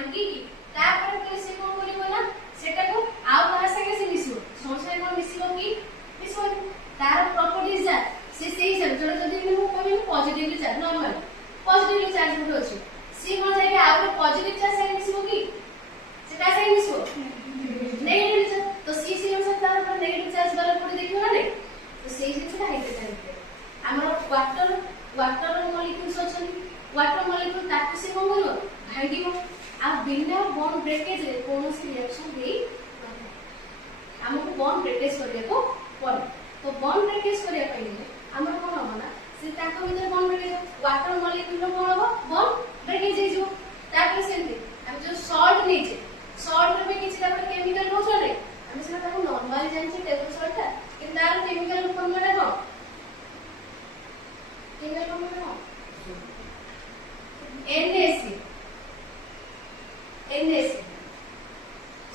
भांगी की तापर के से कोन करिवो ना सेटा को आउ कहा संगे से मिसियो संगे कोन मिसिबो की मिसिबो तार प्रॉपर्टीज जा से हिसाब जोड़ जदी मु कहबे positively charge normal positively charge होतो अछि सी कोन जाय के आउ पॉजिटिव चार्ज संगे मिसिबो की सेटा संगे मिसिबो नेगेटिव चार्ज तो सी अनुसार तार पर नेगेटिव चार्ज वाला पूरी देखियो ना तो सेही जिनिसटा हाइड्रोजन हमर वाटर मॉलिक्यूल्स अछन वाटर मॉलिक्यूल ताकू से कोन करिवो भांगिबो आ बिना बॉन्ड ब्रेकेज रे कोनोसी रिएक्शन दे हमको बॉन्ड ब्रेकेज करिया को पड़े तो बॉन्ड ब्रेकेज करिया पहिले हमर कोन हो ना से ताको भीतर बॉन्ड ब्रेकेज वाटर मॉलिक्यूल रो कोन हो बॉन्ड ब्रेकेज हे जो ताकू सेंते हम जो सॉल्ट नीचे सॉल्ट रे किछि तापर केमिकल रो चले हम सेटा ताको नॉर्मली जानछि टेबल सॉल्ट ता कि तार केमिकल फॉर्मूला को chemical formula NaC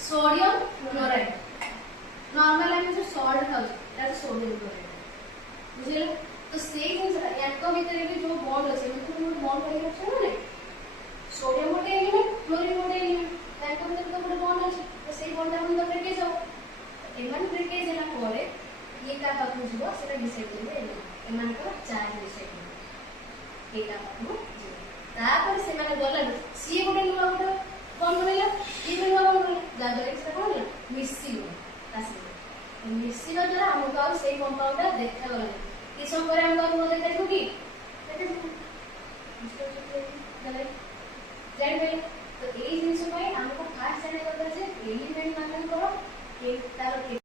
sodium chloride normal हम जो सॉल्ट खाउ दैट इज सोडियम क्लोराइड बुझिले तो सेम याको भीतर भी जो बॉन्ड अछि मतलब बॉन्ड करि रखछ ना सोडियम मोटे एलिमेंट क्लोरीन मोटे एलिमेंट ताको भीतर तो बड़ बॉन्ड अछि तो सेही बॉन्ड हम तो ब्रेकेज हो एमान ब्रेकेज होला परे ये का पाखु जिवो सेटा डिसाइड करबे एमान को चार्ज डिसाइड करबे एटा पाखु तापर से माने गलन सी गोटे नुवा गोटे कोन बनैला ई नुवा कोन बनैला जादरे से कोन मिसियो तासे मिसियो द्वारा हमको आ सेही कंपाउंड देखा गला कि सब करे हम को देखा दिबो की जान भाई तो एई जिंस पई हमको फास्ट जाने दरकार जे एलिमेंट मानन करो के तार